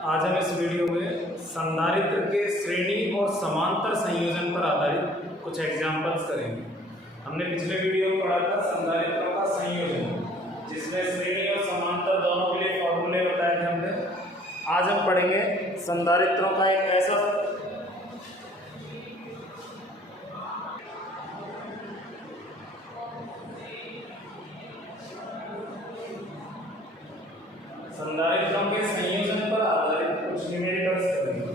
आज हम इस वीडियो में संधारित्र के श्रेणी और समांतर संयोजन पर आधारित कुछ एग्जाम्पल्स करेंगे। हमने पिछले वीडियो में पढ़ा था संधारित्रों का संयोजन, जिसमें श्रेणी और समांतर दोनों के लिए फॉर्मूले बताए थे हमने। आज हम पढ़ेंगे संधारित्रों का एक ऐसा संधारित्रों के संयोजन पर आधारित कुछ न्यूमेरिकल्स करेंगे।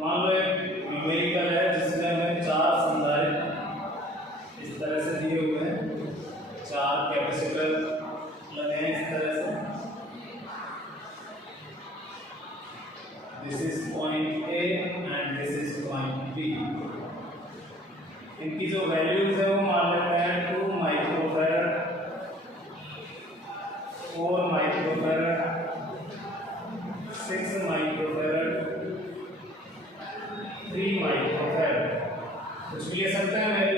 मान लो एक न्यूमेरिकल है जिसमें हमें 4 संधारित्र इस तरह से दिए हुए हैं, 4 कैपेसिटर लगे हैं इस तरह से। This is point A and this is point B. इनकी जो वैल्यूज है वो मान लेते हैं 2 माइक्रोफैरड, 4 माइक्रोफैरड, 6 माइक्रोफैरड, 3 माइक्रोफैरड। कुछ भी ले सकते हैं मेरे।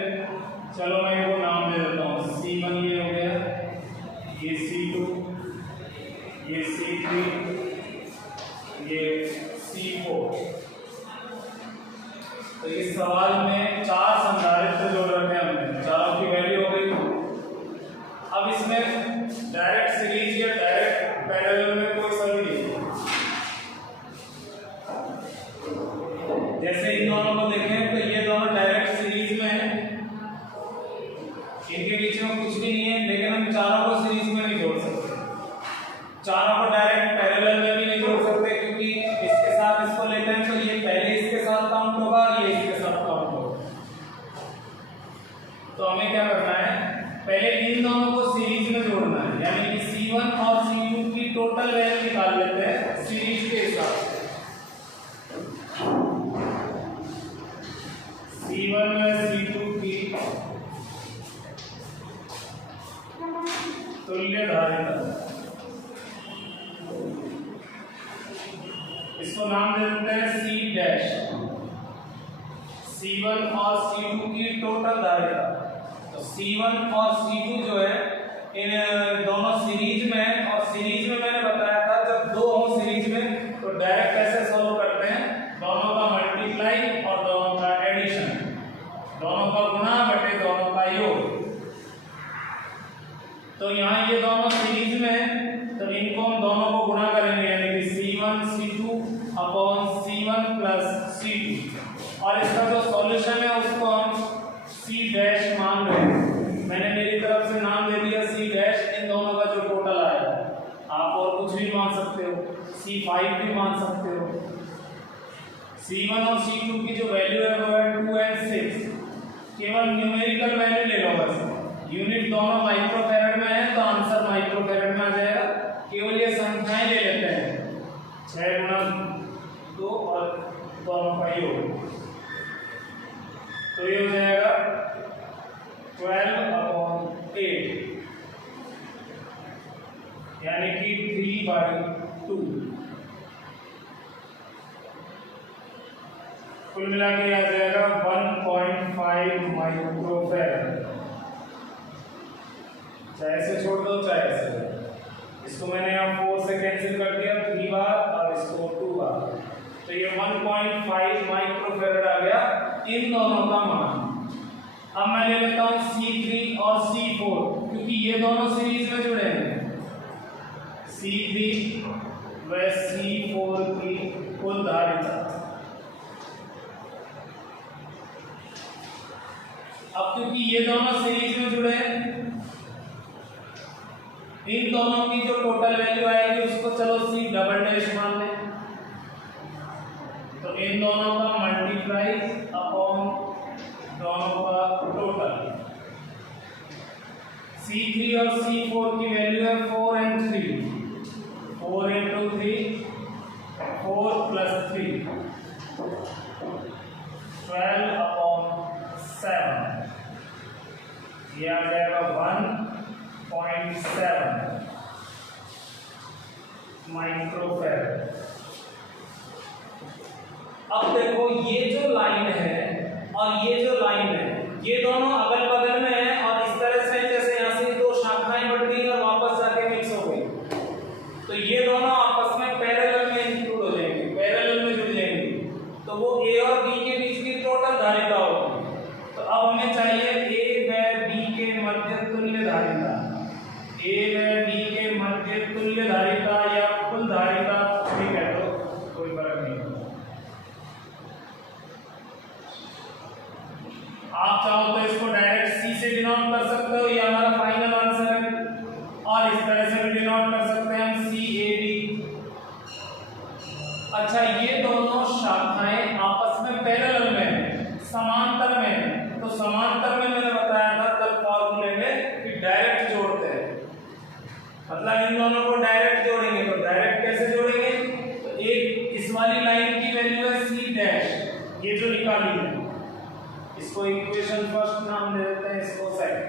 चलो मैं इनको नाम दे देता हूँ। C1 ये हो गया, ये C2, ये C3, ये C4। तो इस सवाल में 4 संधारित्र जोड़ रखे हैं हमने, चारों की वैल्यू हो गई। अब इसमें डायरेक्ट सीरीज या डायरेक्ट पैरेलल में कोई सभी नहीं। जैसे इन दोनों को देखें तो ये दोनों डायरेक्ट सीरीज में हैं, इनके बीच में कुछ भी नहीं है, लेकिन हम चारों को सीरीज में नहीं जोड़ सकते, चारों को डायरेक्ट पैरेलल में भी नहीं जोड़ सकते, क्योंकि इसके साथ इसको लेते हैं तो ये पहले इसके साथ काउंट होगा और ये इसके साथ काउंट होगा। तो हमें क्या करना है, पहले इन दोनों को सीरीज में जोड़ना है, यानी कि C1 और C2 की टोटल वैल्यू निकाल लेते हैं सीरीज के हिसाब से। C1 में C2 की तुल्य धारिता, इसको नाम दे देते हैं C डैश। C1 और C2 की टोटल धारिता, तो C1 और C2 जो है इन दोनों सीरीज में है, और सीरीज में मैंने बताया था जब दो हो सीरीज में तो डायरेक्ट ऐसे सॉल्व करते हैं, दोनों का मल्टीप्लाई और दोनों का एडिशन, दोनों का गुणा बटे दोनों का योग। तो यहाँ ये दोनों सीरीज में है तो इनको हम दोनों को गुणा करेंगे, यानी कि C1 C2 upon C1 plus C2, और इसका जो सॉल्यूशन है उसको हम C डैश मान रहे हैं। मैंने मेरी तरफ से नाम दे दिया C डैश, इन दोनों का जो टोटल आया। आप और कुछ भी मान सकते हो, C5 भी मान सकते हो। C1 और C2 की जो वैल्यू है वो है 2 और 6। केवल न्यूमेरिकल वैल्यू ले लो बस, यूनिट दोनों माइक्रोफैरड में है तो आंसर माइक्रोफैरड में आ जाएगा। केवल ये संख्याएं ले लेते हैं, 6 गुणा 2 और दोनों का योग, तो ये हो जाएगा 12/8, यानी कि 3/2। कुल मिला के आ जाएगा 1.5 माइक्रोफैरड। चाहे ऐसे छोड़ दो चाहे ऐसे, इसको मैंने यहाँ 4 से कैंसिल कर दिया 3 बार और इसको 2 बार, तो ये 1.5 माइक्रोफैरड आ गया इन दोनों का मान। अब मैं ले लेता हूँ C3 और C4, क्योंकि ये दोनों सीरीज में जुड़े हैं। C3 व C4 की कुल धारिता, अब क्योंकि ये दोनों सीरीज में जुड़े हैं, इन दोनों की जो टोटल वैल्यू आएगी उसको चलो C डबल डैश मान लें, तो इन दोनों का मल्टीप्लाई अपॉन दोनों का टोटल। C3 और C4 की वैल्यू है 4 और 3, 4 into 3 4 plus 3 12/7, ये आ जाएगा 1.7 माइक्रोफैरड। अब देखो ये जो लाइन है और ये जो लाइन है ये दोनों अगल बगल में है और इस तरह से जैसे यहाँ से दो शाखाएं बढ़ गई और वापस जाके मिक्स हो गई, तो ये दोनों आपस में पैरेलल में इंक्लूड हो जाएंगे, पैरेलल में जुड़ जाएंगे, तो वो ए और बी के बीच की टोटल धारिता होगी। तो अब हमें चाहिए ए व बी के मध्य तुल्य धारिता, ए व बी के मध्य तुल्य धारिता या कुल धारिता ठीक है, तो कोई फर्क नहीं। आप चाहो तो इसको डायरेक्ट सी से डिनोट कर सकते हो, ये हमारा फाइनल आंसर है, और इस तरह से भी डिनोट कर सकते हैं हम सी ए बी। अच्छा, ये दोनों शाखाएं आपस में पैरेलल में है, समांतर में है, तो समांतर में मैंने बताया था कल फॉर्मूले में कि डायरेक्ट जोड़ते हैं, मतलब इन दोनों को डायरेक्ट जोड़ेंगे। तो डायरेक्ट कैसे जोड़ेंगे, तो एक इस वाली लाइन की वैल्यू है सी डैश, ये जो निकाली है, इसको इक्वेशन फर्स्ट नाम दे देते हैं, इसको सेकंड,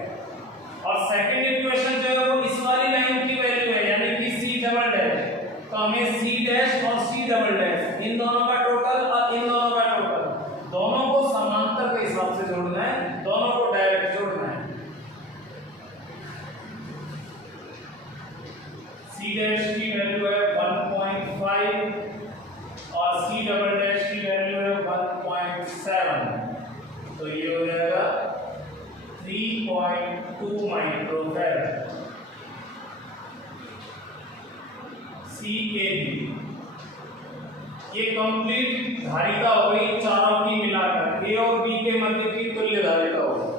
और सेकंड इक्वेशन जो है वो इस वाली लाइन की वैल्यू है, यानी कि सी डबल डैश। तो हमें सी डैश और सी डबल डैश इन दोनों का टोटल और इन दोनों का टोटल, दोनों को समांतर के हिसाब से जोड़ना है, दोनों को डायरेक्ट जोड़ना है। सी डैश की वैल्यू है 1.5 और सी डबल डैश की वैल्यू है 1.7, तो ये हो जाएगा 3.2 माइक्रोफैराड CAB। ये कंप्लीट धारिता हो गई चारों की मिलाकर, ए और बी के मध्य की तुल्य धारिता हो गई।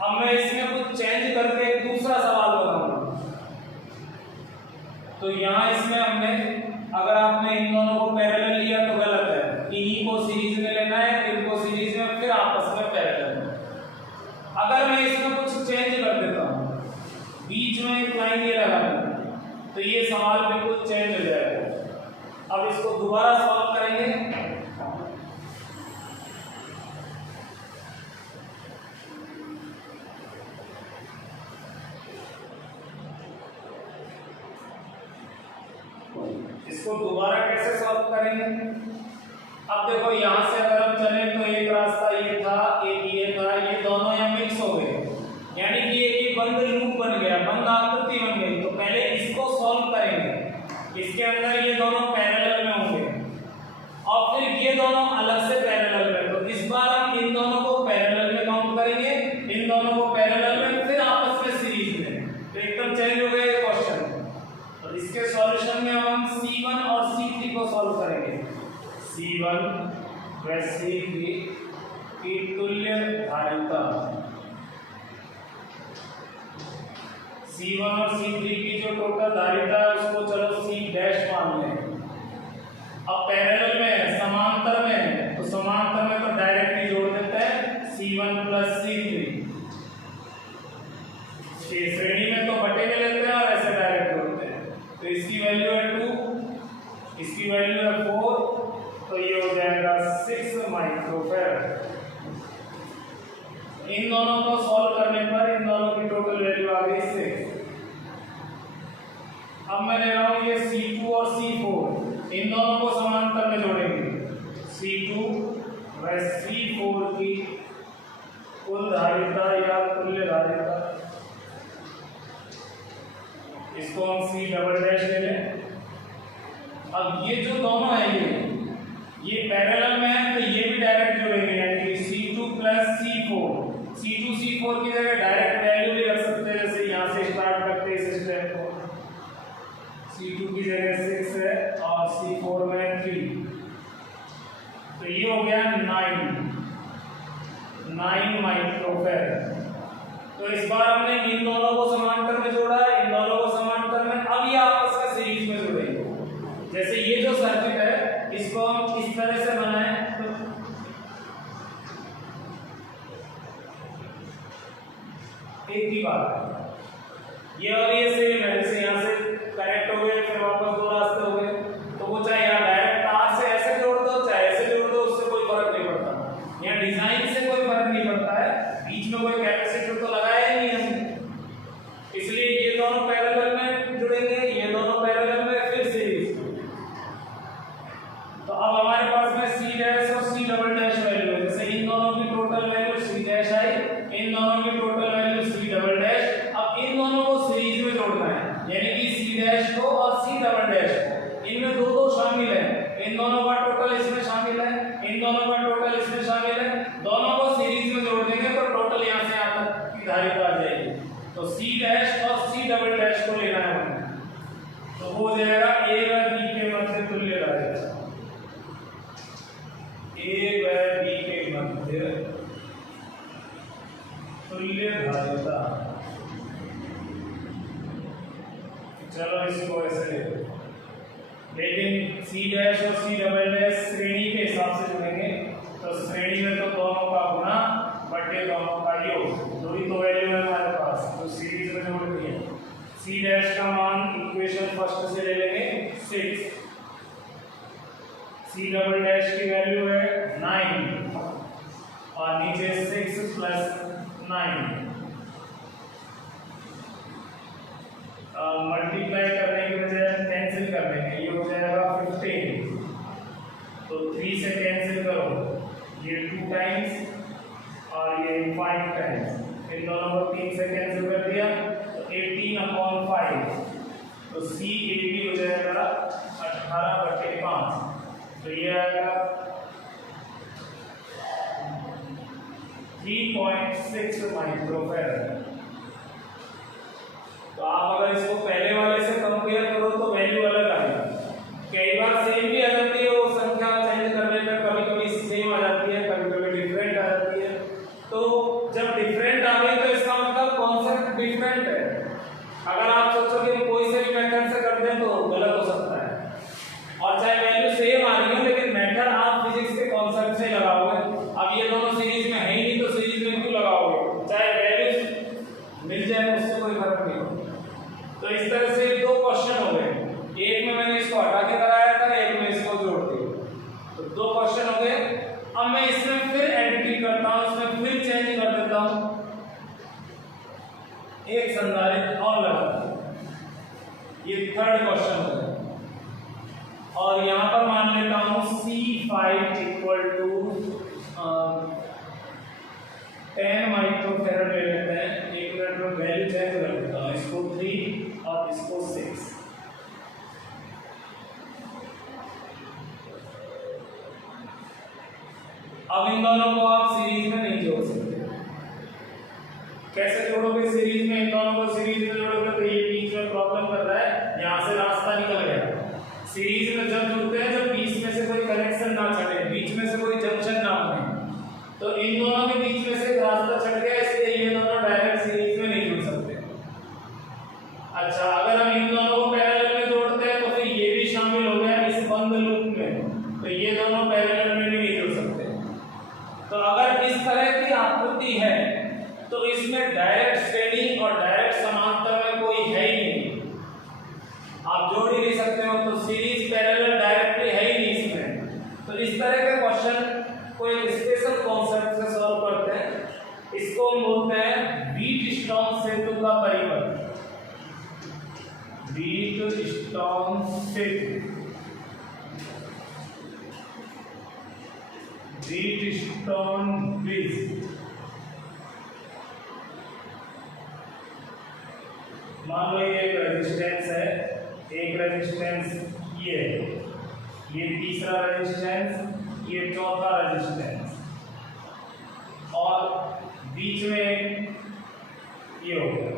अब मैं इसमें कुछ चेंज करके एक दूसरा सवाल बनाऊंगा। तो यहाँ इसमें हमने, अगर आपने इन दोनों को पैरेलल लिया तो गलत है, इन्हीं को सीरीज में लेना है, इनको सीरीज में, फिर आपस में पैरेलल। अगर मैं इसमें कुछ चेंज कर देता हूँ, बीच में एक लाइन ये लगा दूं, तो ये सवाल बिल्कुल चेंज हो जाएगा। अब इसको दोबारा सॉल्व करेंगे। इसको दोबारा कैसे सॉल्व करेंगे, अब देखो यहां से अगर हम चले तो एक रास्ता ये था, एक ये था, ये दोनों यहाँ मिक्स हो गए, यानी कि एक बंद लूप बन गया, बंद आकृति बन गई। तो पहले इसको सॉल्व करेंगे, इसके अंदर ये दोनों पैरेलल में होंगे और फिर ये दोनों अलग से पैरेलल में। तो इस बार हम इन दोनों को पैरेलल में काउंट करेंगे, इन दोनों को पैरेलल में, फिर आपस में सीरीज में, तो एकदम चेंज हो गया ये क्वेश्चन। तो इसके सॉल्यूशन में हम C1 और C3 को सॉल्व करेंगे। C1 व C3 की तुल्य धारिता, C1 और C3 की जो टोटल धारिता है उसको चलो C डैश मान लें। अब पैरेलल में है, समांतर में है, तो समांतर में तो डायरेक्ट ही जोड़ देते हैं C1 प्लस C3। श्रेणी में तो बटे में लेते हैं और ऐसे डायरेक्ट जोड़ते हैं। तो इसकी वैल्यू है 2, इसकी वैल्यू है 4, तो ये हो जाएगा 6 माइक्रोफैराड। इन दोनों को सॉल्व करने पर इन दोनों की टोटल वैल्यू आ गई 6। अब मैं ले रहा हूं ये C2 और C4, इन दोनों को समांतर में जोड़ेंगे। C2 व C4 की कुल धारिता या तुल्य धारिता, इसको हम C डबल डैश ले लें। अब ये जो दोनों है ये पैरेलल में है, तो ये भी डायरेक्ट जोड़ेंगे, यानी कि C2 plus C4। C2 C4 की जगह डायरेक्ट वैल्यू भी रख सकते हैं, जैसे यहाँ से स्टार्ट करते हैं इस स्टेप को। C2 की जगह 6 है और C4 में 3, तो ये हो गया 9 माइक्रोफैराड। तो इस बार हमने इन दोनों को समांतर में जोड़ा, इन दोनों को समांतर में, अब ये आपस में सीरीज में जुड़ेंगे। जैसे ये जो सर्किट है इसको हम इस तरह से बनाएं, तो एक ही बात है, ये और ये सेम है, जैसे यहाँ से कनेक्ट हो गए फिर वापस दो रास्ते हो गए, तो वो चाहे यहाँ डायरेक्ट तार से ऐसे जोड़ दो चाहे ऐसे जोड़ दो, उससे कोई फर्क नहीं पड़ता। यहाँ डिजाइन से कोई फर्क नहीं पड़ता है, बीच में कोई कैपेसिटर तो लगाया ही नहीं हमने, इसलिए ये दोनों पैरेलल में जुड़ेंगे, ये दोनों पैरेलल में, फिर सीरीज। तो अब हमारे पास में C डैश और C डबल डैश वैल्यू है, जैसे इन इसको ऐसे ले लो, लेकिन सी डैश और सी डबल डैश श्रेणी के हिसाब से जुड़ेंगे, तो श्रेणी में तो दोनों का गुना बटे दोनों का योग, दो ही तो वैल्यू है हमारे पास, तो सीरीज में जोड़ दिए। सी डैश का मान इक्वेशन फर्स्ट से ले लेंगे 6, सी डबल डैश की वैल्यू है 9 और नीचे 6 प्लस 9, मल्टीप्लाई करने के बजाय कैंसिल कर देंगे, ये हो जाएगा 15, तो 3 से कैंसिल करो, ये 2 टाइम्स और ये 5 टाइम्स, इन दोनों को 3 से कैंसिल कर दिया तो 18/5, तो सी 80 हो जाएगा 18/5, तो ये आएगा 3.6 माइक्रोफैराड। तो आप अगर इसको पहले वाले से कंपेयर करो तो वैल्यू अलग आएगी, कई बार सेम भी आ जाती है, वो संख्या चेंज करने में कभी कभी सेम आ जाती है, कभी कभी डिफरेंट आ जाती है, तो जब डिफरेंट आ गई तो इसका मतलब कॉन्सेप्ट डिफरेंट है। अगर आप सोचो कि कोई से भी मेथड से कर दें तो गलत हो सकता है, और चाहे वैल्यू सेम आ रही है लेकिन मेथड आप फिजिक्स के कॉन्सेप्ट से लगाओगे। अब ये दोनों सीरीज में है ही नहीं, तो सीरीज में क्यों लगाओगे, चाहे वैल्यू मिल जाए उससे कोई फर्क नहीं होगा। तो इस तरह से 2 क्वेश्चन हो गए, एक में मैंने इसको हटा के कराया था, एक में इसको जोड़ दिया, तो 2 क्वेश्चन हो गए। अब मैं इसमें फिर एडिटिंग करता हूं, इसमें फिर चेंज कर देता हूं, एक संधारित्र और लगाता हूं, ये 3rd क्वेश्चन हो गया, और यहां पर मान लेता हूं C5 इक्वल टू 10 माइक्रोफैराड ले लेते हैं। 1 मिनट में वैल्यू चेंज कर देता हूं, इसको 3 और इसको 6। अब इन दोनों को आप सीरीज में नहीं जोड़ सकते, कैसे जोड़ोगे सीरीज में, इन दोनों को सीरीज में जोड़ोगे तो ये बीच में प्रॉब्लम कर रहा है, यहां से रास्ता निकल गया। सीरीज में जब जुड़ते हैं जब बीच में से कोई कनेक्शन ना छटे, बीच में से कोई जंक्शन ना बने, तो इन दोनों के बीच में से रास्ता छट गया, इसलिए ये दोनों डायरेक्ट सीरीज में नहीं जुड़ सकते। अच्छा, अगर हम इन दोनों को पैरेलल में जोड़ते हैं तो फिर ये भी शामिल हो गया इस बंद लूप में, तो ये दोनों पैरेलल में भी नहीं जुड़ सकते। तो अगर इस तरह की आकृति है तो इसमें डायरेक्ट श्रेणी और डायरेक्ट समांतर में कोई है ही नहीं, आप जोड़ ही नहीं सकते हो, तो सीरीज पैरेलल डायरेक्टली है ही नहीं इसमें। तो इस तरह के क्वेश्चन को एक स्पेशल कॉन्सेप्ट से सॉल्व करते हैं, इसको हम बोलते हैं व्हीटस्टोन सेतु का परिपथ। व्हीटस्टोन सेतु, व्हीटस्टोन ब्रिज। मान लो ये एक रेजिस्टेंस है, एक रेजिस्टेंस ये तीसरा रेजिस्टेंस, ये चौथा रेजिस्टेंस, और बीच में ये हो गया।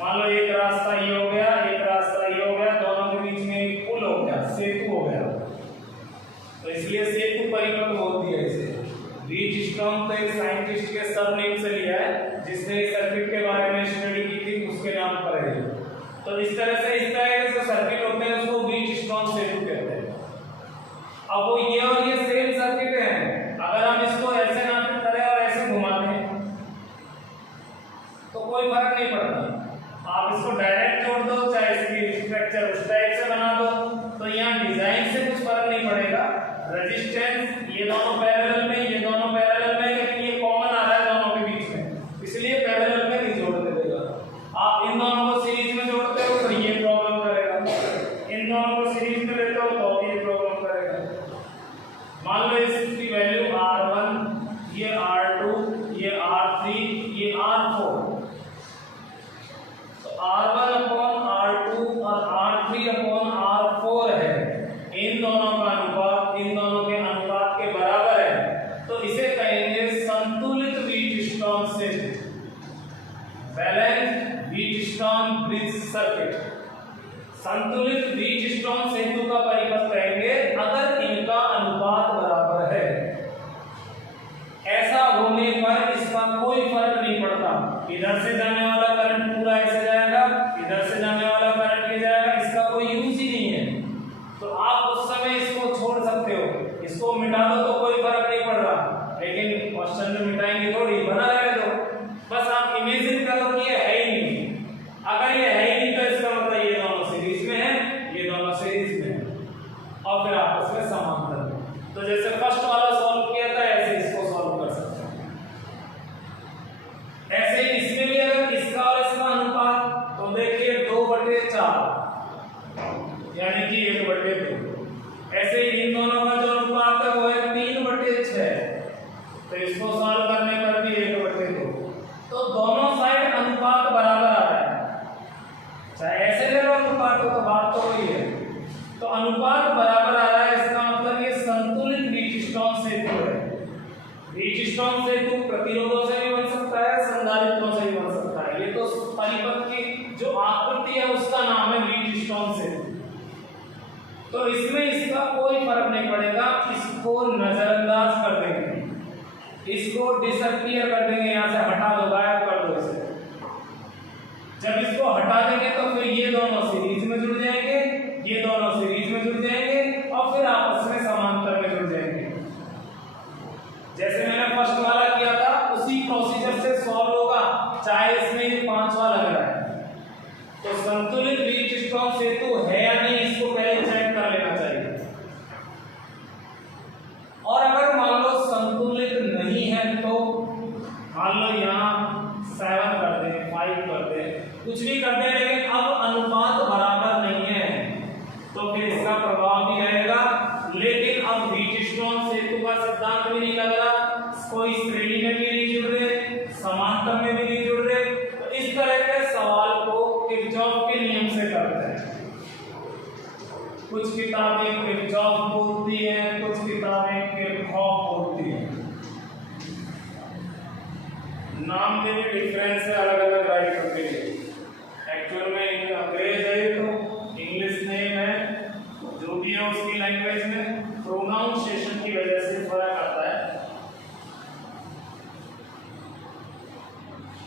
मान लो एक रास्ता ये हो गया, एक रास्ता ये हो गया, दोनों के बीच में एक पुल हो गया, सेतु हो गया, तो इसलिए सेतु परिपथ बोलती है इसे। व्हीटस्टोन तो एक साइंटिस्ट के सरनेम से लिया है, जिसने सर्किट के बारे में स्टडी की थी, उसके नाम पर है। तो इस तरह से जो सर्किट होते हैं उसको व्हीटस्टोन सेतु कहते हैं। अब वो ये और ये सेम सर्किट है, अगर हम इसको ऐसे नापित करें और ऐसे घुमा दें तो कोई फर्क नहीं पड़ता। आप इसको डायरेक्ट जोड़ दो, चाहे इसकी स्ट्रक्चर उस टाइप से बना दो, तो यहाँ डिजाइन से कुछ फर्क नहीं पड़ेगा। रेजिस्टेंस ये दोनों पैरेलल में, ये दोनों पैरेलल में, लेकिन ये कॉमन आ रहा है दोनों के बीच में, इसलिए पैरेलल में नहीं जोड़ने देगा। आप इन दोनों को सीरीज में जोड़ते हो तो ये प्रॉब्लम करेगा, इन दोनों को सीरीज में लेते हो तो ये प्रॉब्लम करेगा। मान लो इसकी वैल्यू R1, ये R2, ये R3, ये R4, तो R1/R2 और R3/R4 है, इन दोनों का अनुपात इन दोनों के अनुपात के बराबर है, तो इसे कहेंगे संतुलित व्हीटस्टोन सेतु, बैलेंस्ड व्हीटस्टोन ब्रिज सर्किट। संतुलित व्हीटस्टोन सेतु का परिपथ कहेंगे अगर इनका अनुपात बराबर है। ऐसा होने पर इसका कोई फर्क नहीं पड़ता, इधर से जाने वाला करंट पूरा ऐसे जाएगा, इधर से जाने वाला करंट ये जाएगा, इसका इसको मिटा दो तो कोई फर्क नहीं पड़ रहा, लेकिन क्वेश्चन में मिटाएंगे थोड़ी, बना रहने दो। बस आप इमेजिन करो कि ये है ही नहीं। अगर ये है ही नहीं तो इसका मतलब ये दोनों सीरीज में है, ये दोनों सीरीज में है, और फिर आपस में समांतर है। तो जैसे फर्स्ट वाला सॉल्व किया था ऐसे इसको सॉल्व कर सकते हैं। ऐसे ही इसमें भी अगर इसका और इसका अनुपात तो देखिए 2/4 यानी कि 1/2। ऐसे ही इन दोनों का जो अनुपात है वो है 3/6, तो इसको सॉल्व करने पर भी 1/2। तो दोनों साइड अनुपात बराबर आ रहा है, चाहे ऐसे ले लो अनुपात तो बात तो वही है। तो अनुपात बराबर आ रहा है, इसका मतलब ये संतुलित व्हीटस्टोन सेतु है। व्हीटस्टोन सेतु प्रतिरोधों से भी बन सकता है, संधारित्रों से भी बन सकता है। ये तो परिपथ की जो आकृति है उसका नाम है व्हीटस्टोन सेतु। तो इसमें इसका कोई फर्क नहीं पड़ेगा, इसको नजरअंदाज कर देंगे, इसको डिसअपीयर कर देंगे, यहां से हटा दो, गायब कर दो इसे। जब इसको हटा देंगे तो फिर ये दोनों सीरीज में जुड़ जाएंगे, ये दोनों सीरीज में जुड़ जाएंगे और फिर आपस में समांतर में जुड़ जाएंगे। जैसे मैंने फर्स्ट वाला किया था उसी प्रोसीजर से सॉल्व होगा, चाहे इसमें ये 5वां लग रहा है। तो संतुलित व्हीटस्टोन सेतु है या नहीं इसको पहले चेक कर लेना चाहिए। और अगर मान लो संतुलित नहीं है तो मान लो यहाँ 7 कर दे, 5 कर दे, कुछ भी कर दे, लेकिन अब अनुपात बराबर नहीं है तो फिर इसका प्रभाव भी रहेगा। लेकिन अब व्हीटस्टोन सेतु का सिद्धांत भी नहीं लग रहा, कोई श्रेणी में भी नहीं जुड़ रहे, समांतर में भी नहीं जुड़ रहे। तो इस तरह के सवाल को किरचॉफ के नियम से करते हैं। कुछ किताबें किरचॉफ बोलती हैं, कुछ किताबें किरचॉफ बोलती हैं। नाम में भी डिफरेंस है अलग अलग राइटर के लिए। एक्चुअल में अंग्रेज है तो इंग्लिश नेम है, जो भी है उसकी लैंग्वेज में प्रोनाउंसिएशन की वजह से फर्क आता है।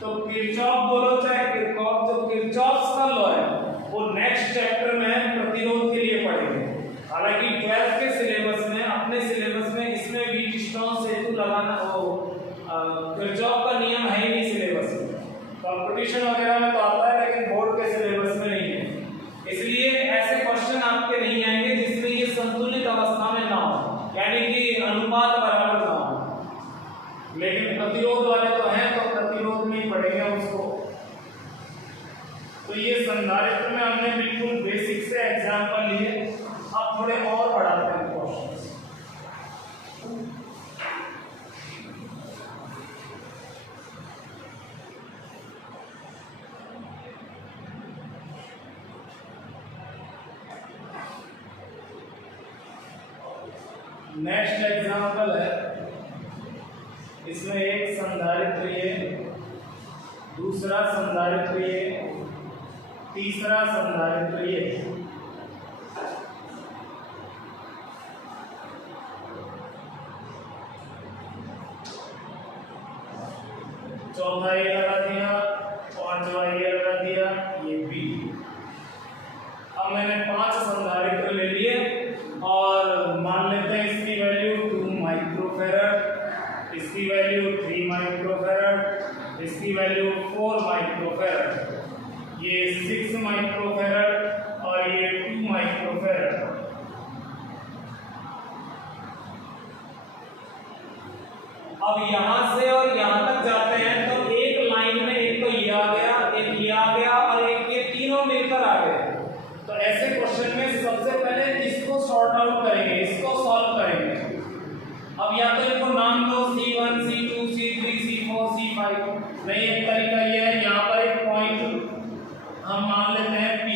तो किरचॉफ बोलो चाहे किरचॉफ, जो किरचॉफ का लॉ है वो नेक्स्ट चैप्टर में प्रतिरोध के लिए पढ़ेंगे। हालांकि 12th के सिलेबस में, अपने सिलेबस में इसमें व्हीटस्टोन सेतु लगाना, वो किरचॉफ का नियम है ही नहीं सिलेबस में। कंपटीशन वगैरह में तो आता है लेकिन बोर्ड के सिलेबस में नहीं है। इसलिए ऐसे क्वेश्चन आपके नहीं आएंगे जिसमें ये संतुलित अवस्था में ना हो, यानी कि अनुपात बराबर ना हो। लेकिन प्रतिरोध वाले तो हैं तो प्रतिरोध में ही पढ़ेंगे उसको। तो ये संधारित्र में हमने बिल्कुल बेसिक से एग्जांपल लिए, अब थोड़े और बढ़ाते हैं क्वेश्चंस। नेक्स्ट एग्जांपल है, इसमें एक संधारित्र ये, दूसरा संधारित्र ये, तीसरा संधारित्र ये। चौथा ये लगा दिया, पांचवा ये लगा दिया, ये बी। अब मैंने 5 संधारित्र ले लिए और मान लेते हैं इसकी वैल्यू 2 माइक्रोफैरड, इसकी वैल्यू 3 माइक्रोफैरड, इसकी वैल्यू 4 माइक्रोफैरड, ये 6 माइक्रोफैरड और ये 2 माइक्रोफैरड। अब यहां से और यहां तक जाते हैं तो एक लाइन में एक तो ये आ गया, एक ये आ गया और एक ये तीनों मिलकर आ गए। तो ऐसे क्वेश्चन में सबसे पहले इसको सॉर्ट आउट करेंगे, इसको सॉल्व करेंगे। अब या तो इनको नाम दो C1, C2, C3, C4, C5। नहीं, एक तरीका ये है, यहाँ पर एक पॉइंट हम मान लेते हैं P।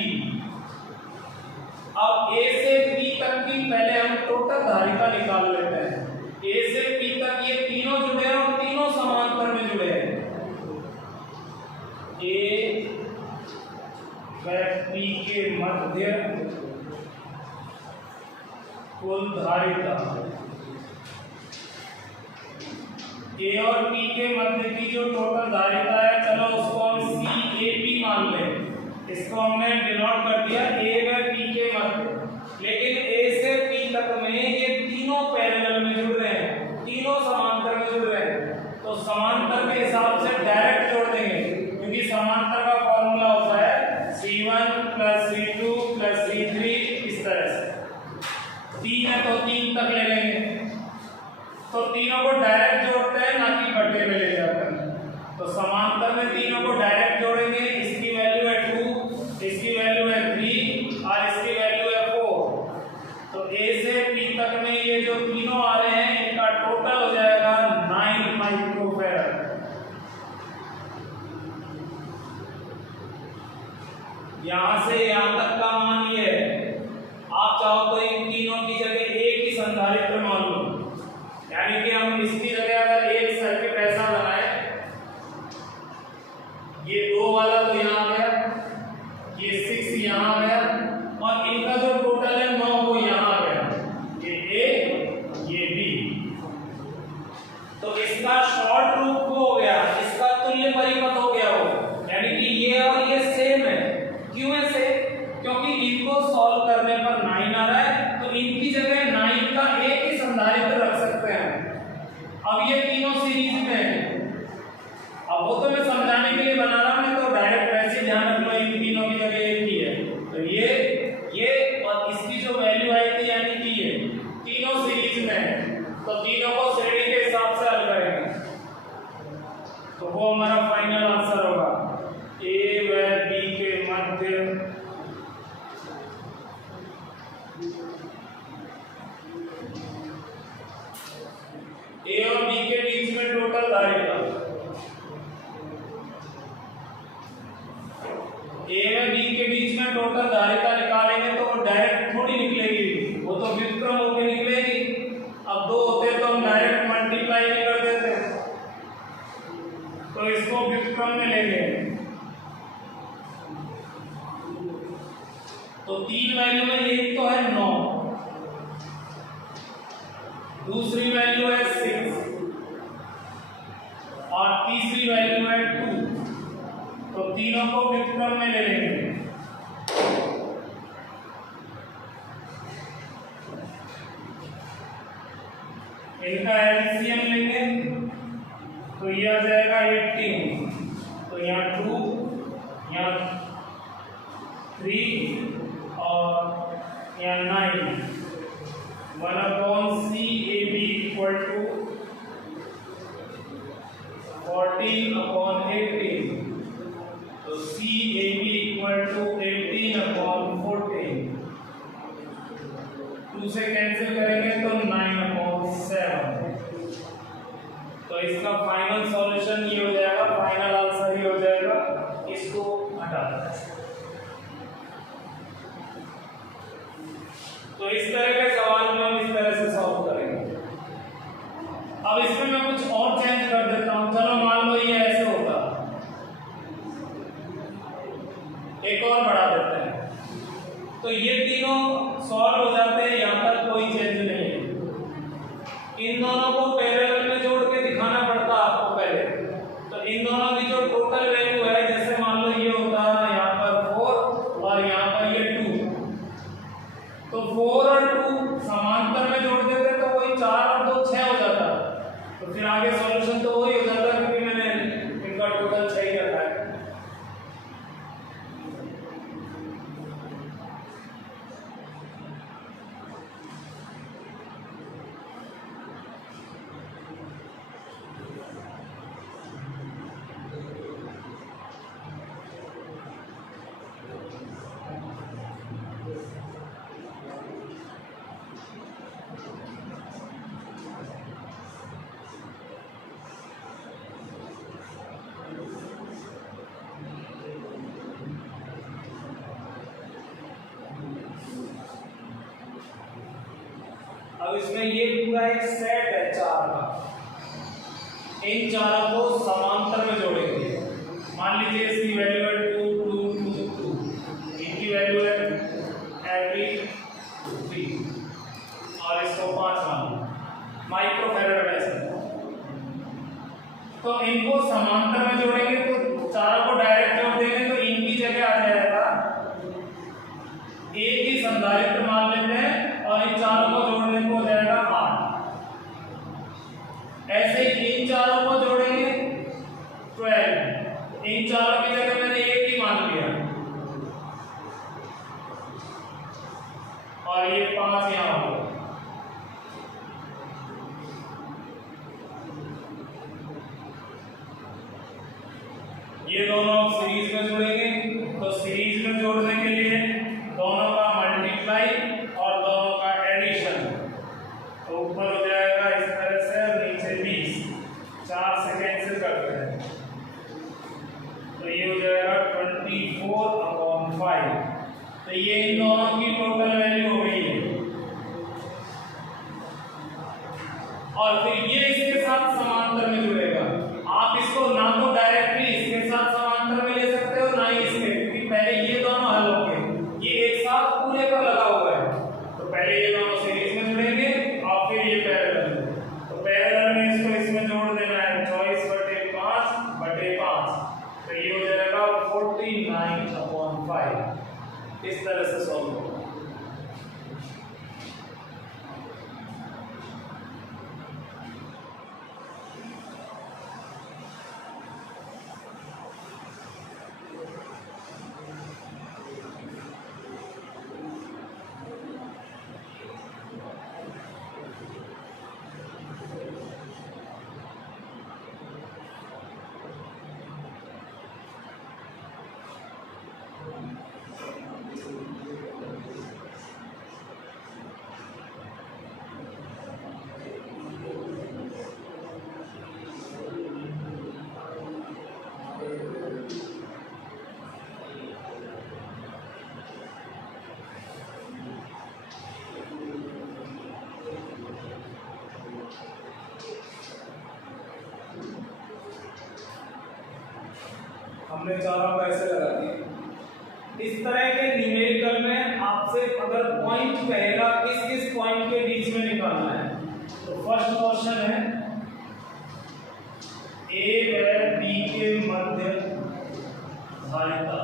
अब A से P तक की पहले हम टोटल धारिता निकाल लेते हैं। A से P तक ये तीनों जुड़े हैं और तीनों समांतर में जुड़े हैं। A व P के मध्य कुल धारिता, A और P के मध्य की जो टोटल धारिता है, चलो उसको हम CAP मान लें। इसको हमने डिनोट कर दिया A व P के मध्य। लेकिन A से P तक में ये तीनों पैरेलल तो समांतर के हिसाब से डायरेक्ट जोड़ देंगे, क्योंकि समांतर का फॉर्मूला होता है C1 + C2 + C3 इस तरह से। 3 है तो 3 तक ले लेंगे, तो तीनों को डायरेक्ट जोड़ते हैं ना कि बटे में ले जाते हैं। तो समांतर में तीनों को डायरेक्ट जोड़ेंगे, इसकी वैल्यू है 2, इसकी वैल्यू है 3 और इसकी वैल्यू है 4। तो A से P तक में ये जो तीनों आ रहे हैं इनका टोटल हो जाएगा 9 माइक्रोफैराड। यहां से यहां तक का मान ये है। आप चाहो तो इन तीनों की जगह एक ही संधारित्र मान लो, यानी कि हम इसकी जगह अगर एक सर्किट ऐसा बनाए, ये 2 वाला तो यहाँ आ गया, ये 6 यहाँ आ गया और इनका जो टोटल है 9 वो यहाँ आ गया, ये A ये B। तो इसका शॉर्ट रूप हो गया, इसका तुल्य परिपथ हो गया वो, यानी कि ये और ये सेम है। क्यों है सेम? क्योंकि इनको सॉल्व करने पर 9 आ रहा है, तो इनकी जगह 9 का एक ही संधारित्र रख सकते हैं। अब ये तीनों सीरीज में है, अब वो तो मैं समझाने के लिए बना रहा हूं, तो डायरेक्ट वैसे ध्यान रख लो इन तीनों की जगह एक ही है। तो ये और इसकी जो वैल्यू आई थी यानी कि ये तीनों सीरीज में है, तो तीनों को श्रेणी के हिसाब से हल करेंगे, तो वो हमारा फाइनल आंसर होगा A व B के मध्य A और B के बीच में टोटल धारिता। A व B के बीच में टोटल धारिता निकालेंगे तो वो डायरेक्ट थोड़ी निकलेगी, वो तो व्युत्क्रम होकर निकलेगी। अब 2 होते तो हम डायरेक्ट मल्टीप्लाई नहीं कर देते, तो इसको व्युत्क्रम में लेंगे। तो 3 वैल्यू में एक तो है 9, दूसरी वैल्यू है 6 और तीसरी वैल्यू है 2, तो तीनों को व्युत्क्रम में ले लेंगे। इनका एलसीएम लेंगे तो ये आ जाएगा 18, तो यहाँ 2 यहाँ 3 और यहाँ 9, 1/CAB = 14/18, तो CAB = 18/14, 2 से कैंसिल करेंगे तो 9/7। तो इसका फाइनल सॉल्यूशन ये हो जाएगा, फाइनल आंसर ये हो जाएगा, इसको हटा दें। तो इस तरह के सवाल में हम इस तरह से सॉल्व करेंगे। अब इसमें मैं कुछ और चेंज कर देता हूं। चलो मान लो ये ऐसे होता, एक और बढ़ा देते हैं, तो ये तीनों सॉल्व हो जाते हैं, यहां तक कोई चेंज नहीं है। इन दोनों को पैरेलल में जोड़ के दिखाना पड़ता आपको पहले, तो इन दोनों की जो टोटल वैल्यू है, जैसे मान लो ये होता है यहाँ पर 4 और यहाँ पर ये 2, तो 4 और 2 समांतर में जोड़ देते तो वही 4 और 2 6 हो जाता, तो फिर आगे सॉल्यूशन तो वही हो जाता, क्योंकि मैंने इनका टोटल 6 ही रखा है। अब इसमें ये पूरा एक सेट है 4 का, इन चारों को समांतर में जोड़ेंगे। मान लीजिए इसकी वैल्यू है 2 2 2 2, इनकी वैल्यू है every 3 और इसको 5 मान माइक्रोफैराड है। तो इनको समांतर में जोड़ेंगे तो चारों को डायरेक्ट जोड़ देंगे, तो इनकी जगह आ जाएगा एक ही संधारित्र मान लेते हैं और इन चारों को जोड़ने को हो जाएगा 8। ऐसे ही इन चारों को जोड़े ये दोनों सीरीज में जुड़ेंगे, तो सीरीज में जोड़ने के लिए दोनों का मल्टीप्लाई और दोनों का एडिशन, तो ऊपर हो जाएगा इस तरह से और नीचे 20, 4 से कैंसिल करते हैं, तो ये हो जाएगा 24/5। तो ये इन दोनों की टोटल वैल्यू हो गई है। और फिर ये इसके साथ समांतर में जुड़ेगा। आप इसको ना तो डायरेक्टली इसके साथ समांतर में ले सकते हो, ना ही इसके, क्योंकि पहले ये दोनों हल हो गए, ये एक साथ पूरे पर लगा हुआ है, तो पहले ये दोनों सीरीज में जुड़ेंगे और फिर ये पैरेलल में, तो पैरेलल में इसको इसमें जोड़ देना है 24/5/5, तो ये हो जाएगा 49/5। इस तरह से सॉल्व होगा। हमने चारों पैसे लगा दिए। इस तरह के न्यूमेरिकल में आपसे अगर पॉइंट कहेगा किस किस पॉइंट के बीच में निकालना है, तो फर्स्ट क्वेश्चन है ए व बी के मध्य धारिता,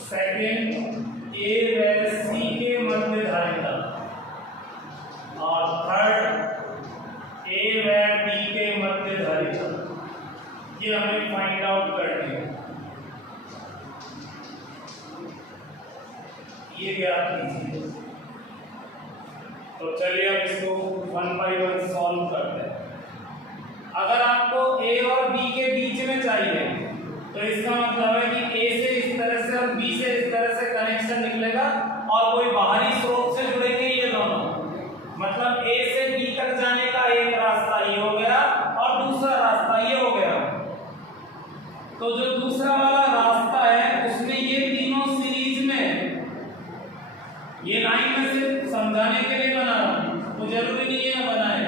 सेकंड ए व सी के मध्य धारिता, और थर्ड ए व बी के मध्य धारिता। ये हमें फाइंड आउट करनी है। ये ज्ञात कीजिए। तो चलिए अब इसको 1 by 1 सॉल्व करते हैं। अगर आपको ए और बी के बीच में चाहिए, तो इसका मतलब है कि ए से इस तरह से और बी से इस तरह से कनेक्शन निकलेगा और कोई बाहरी स्रोत से जुड़ेंगे ये दोनों। मतलब ए से बी तक जाने का एक रास्ता ये हो गया और दूसरा रास्ता ये हो गया। तो जो दूसरा वाला रास्ता है उसमें ये तीनों सीरीज में, ये लाइन में सिर्फ समझाने के लिए बना रहा हूं, तो जरूरी नहीं है बनाए।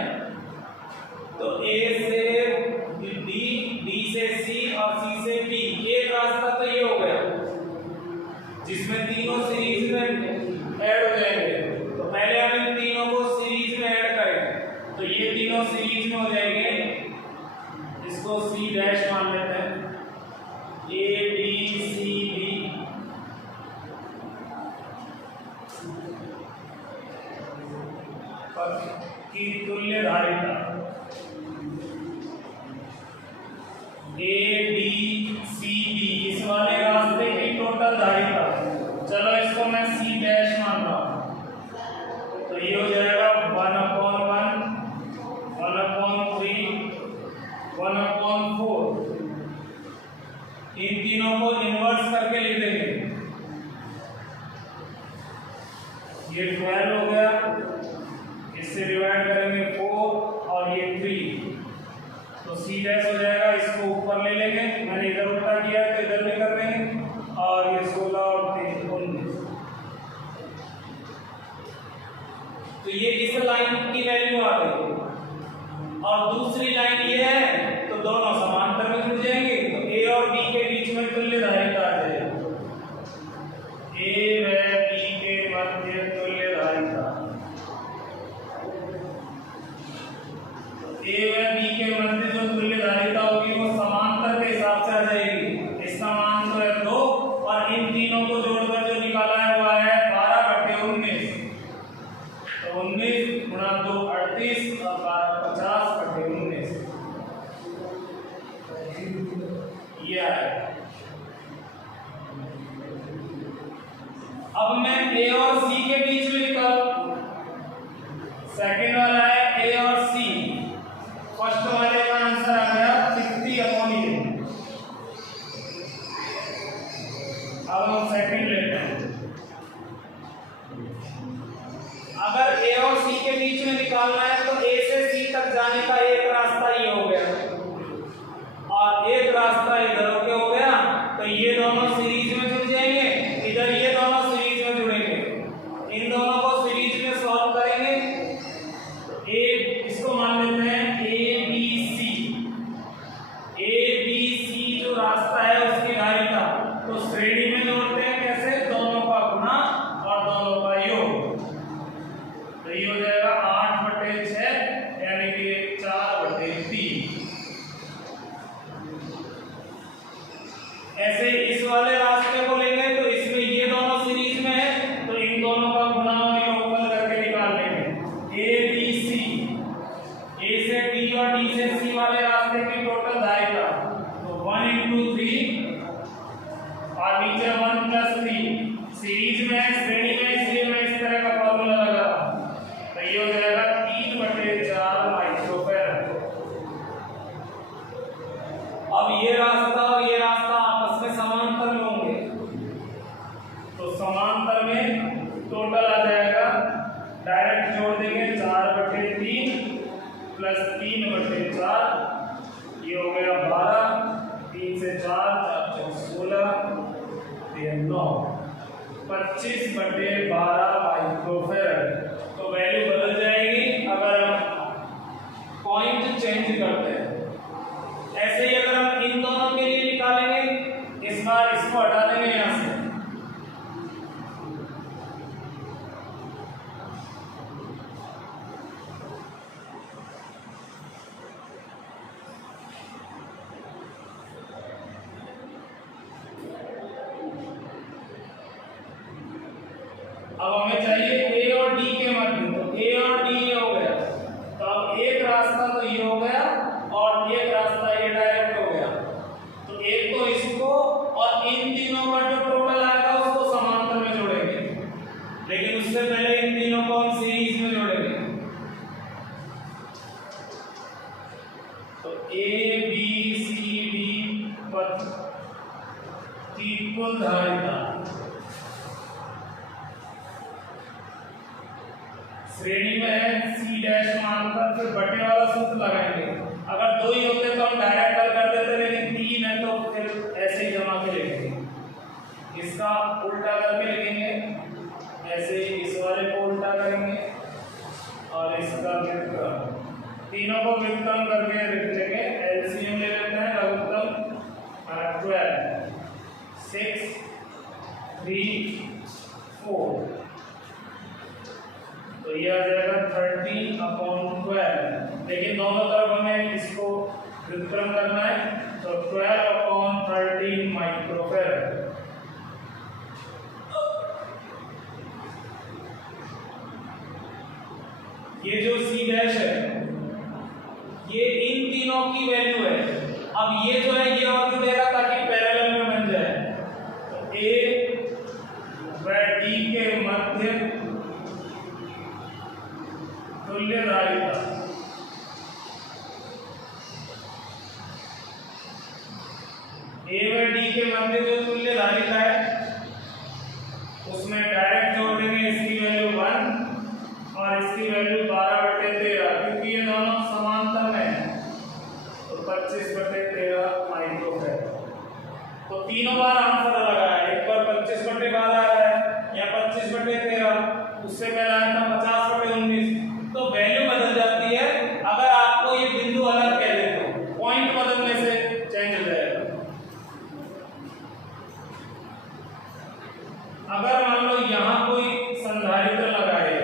तो ए से डी, डी से सी और सी से पी, एक रास्ता तो ये हो गया जिसमें तीनों सीरीज में ऐड हो जाएंगे। तो पहले हम इन तीनों को सीरीज में ऐड करें, तो ये तीनों सीरीज में हो जाएंगे। इसको सी डैश मान लेते हैं, ए बी सी डी, की तुल्य धारिता ए बी सी डी, इस वाले रास्ते की टोटल धारिता, चलो इसको मैं सी डैश मान रहा हूं, तो ये हो जाएगा 1/1, 1/3, 1/4। इन तीनों को इन्वर्स करके लिख देंगे। ये 12 हो गया, इससे डिवाइड करेंगे 4 और ये 3, तो सी डैश हो जाएगा। इसको ऊपर ले लेंगे, मैंने इधर उल्टा किया तो इधर ले कर लेंगे, और ये 16 और 3 19। तो ये इस लाइन की वैल्यू आ गई, और दूसरी लाइन ये है, तो दोनों समांतर में जुड़ जाएंगे, तो ए और बी के बीच में तुल्य धारिता आ जाएगी। ए व बी के मध्य तुल्य धारिता, ए व बी के मध्य जो तुल्य धारिता होगी वो समांतर के हिसाब से आ जाएगी। इसका मान तो है 2, और इन तीनों को जोड़कर जो निकाला है वो है 12/19, तो 19 गुणा 2 38 और 12 50/19, ये है। अब मैं ए और सी के बीच में निकालूं, सेकंड वाला है ए और सी, फर्स्ट वाले का आंसर आ गया तो ये हो जाएगा 8/6 यानी कि 4/3। ऐसे इस वाले रास्ते को लेंगे तो इसमें ये दोनों सीरीज में है तो इन दोनों का गुणा और योगफल करके निकाल लेंगे। ए बी सी, ए से बी और डी से सी वाले रास्ते की टोटल धारिता तो 1 × 3 और नीचे 1 + 3 सीरीज में है, श्रेणी में, इसलिए मैं इस तरह का फॉर्मूला लगा तो ये हो जाएगा 3/4 माइक्रोफैराड। अब ये रास्ता और ये रास्ता आपस में समांतर में होंगे तो समांतर में टोटल आ जाएगा, डायरेक्ट जोड़ देंगे 4/3 + 3/4 ये हो गया 12, 3 से 4, 4 × 16 ये 9, 25/12 माइक्रोफैराड। तो वैल्यू बदल जाएगी अगर हम पॉइंट चेंज करते हैं। ऐसे ही अगर हम इन दोनों के लिए निकालेंगे, इस बार इसको हटा देंगे यहां से, अब हमें चाहिए ए और डी के मध्य, तो ए और डी ये हो गया तो अब एक रास्ता तो ये हो गया और एक रास्ता ये डायरेक्ट हो गया तो एक तो इसको और इन तीनों का जो टोटल आएगा उसको समांतर में जोड़ेंगे, लेकिन उससे पहले इन तीनों को हम सीरीज में जोड़ेंगे। तो ए बी सी डी पथ की कुल धारिता श्रेणी में है, C' मानकर फिर बटे वाला सूत्र लगाएंगे। अगर 2 ही होते तो हम डायरेक्ट हल कर देते, लेकिन 3 है तो फिर ऐसे ही जमा के लिखेंगे, इसका उल्टा करके लिखेंगे, ऐसे ही इस वाले को उल्टा करेंगे और इसका व्युत्क्रम, तीनों को व्युत्क्रम करके लिख लेंगे। एलसीएम ले लेते हैं, लघुत्तम 12 6 3 4 तो ये आ जाएगा 13/12, लेकिन दोनों तरफ हमें इसको व्युत्क्रम करना है तो 12/13 माइक्रोफैराड। ये जो C' है ये इन तीनों की वैल्यू है। अब ये जो है ये और क्यों देगा, ताकि पैरेलल में बन जाए। तो ए व डी के मध्य तुल्य धारिता ए व डी के मध्य जो तुल्य धारिता है उसमें डायरेक्ट जोड़ देंगे इसकी वैल्यू 1 और इसकी वैल्यू 12/13, क्योंकि ये दोनों समांतर में है तो 25/13 माइक्रोफैराड। तो तीनों बार आंसर लगाया, एक बार 25/12 आ रहा है या 25/13, उससे पहले आया था 50/19, तो वैल्यू बदल जाती है। अगर आपको ये बिंदु अलग कह दे तो पॉइंट बदलने से चेंज हो जाएगा। अगर मान लो यहां कोई संधारित्र लगाए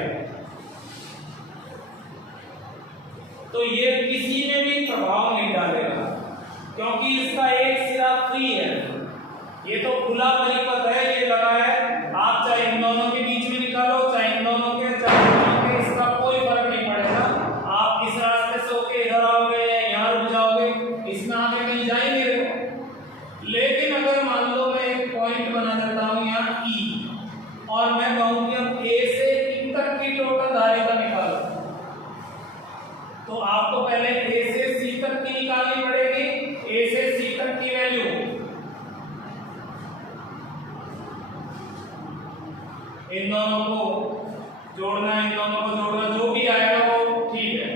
तो ये किसी में भी प्रभाव नहीं डालेगा, क्योंकि इसका एक सिरा फ्री है, ये तो खुला परिपथ है, ये लगा है। आप चाहे इन दोनों के बीच में निकालो, चाहे इन दोनों के, चाहे इसका कोई फर्क नहीं पड़ेगा। आप इस रास्ते से होके इधर आओगे या यहाँ रुक जाओगे, इसमें आगे कहीं जाएंगे। लेकिन अगर मान लो मैं एक पॉइंट बना देता हूँ यहाँ E और मैं कहूँ कि अब A से E तक की टोटल धारिता निकालो, तो आपको पहले A से C तक की निकालनी पड़ेगी, A से C तक की वैल्यू। इन दोनों को जोड़ना, इन दोनों को जोड़ना, जो भी आएगा वो ठीक है।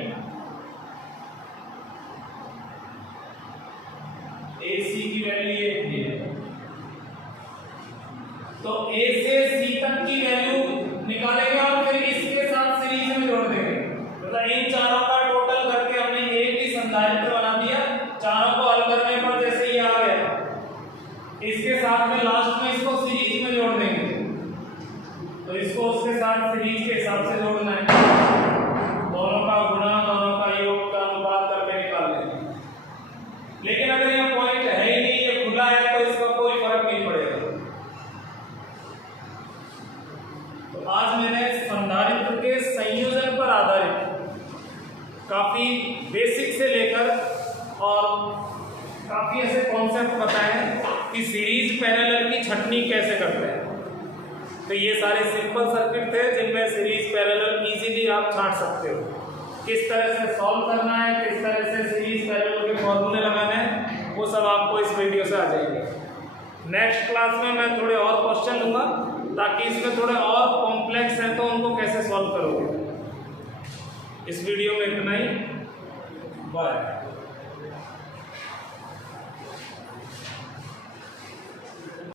AC की वैल्यू ये है, तो A से C तक की वैल्यू निकालेंगे और फिर इसके साथ सीरीज में जोड़ देंगे। मतलब इन चारों का टोटल करके हमने एक ही संधारित्र बना दिया। चारों को हल करने पर जैसे ये आ गया, इसके साथ में लास्ट में इसको सीरीज में जोड़ देंगे, तो इसको उसके साथ सीरीज के हिसाब से जोड़ना है। बेसिक से लेकर और काफ़ी ऐसे कॉन्सेप्ट बताए कि सीरीज पैरेलल की छटनी कैसे करते हैं। तो ये सारे सिंपल सर्किट थे जिनमें सीरीज पैरेलल इजीली आप छांट सकते हो। किस तरह से सॉल्व करना है, किस तरह से सीरीज पैरेलल के फॉर्मूले लगाने हैं, वो सब आपको इस वीडियो से आ जाएंगे। नेक्स्ट क्लास में मैं थोड़े और क्वेश्चन लूँगा ताकि इसमें थोड़े और कॉम्प्लेक्स हैं तो उनको कैसे सॉल्व करोगे। इस वीडियो में इतना ही, बाय।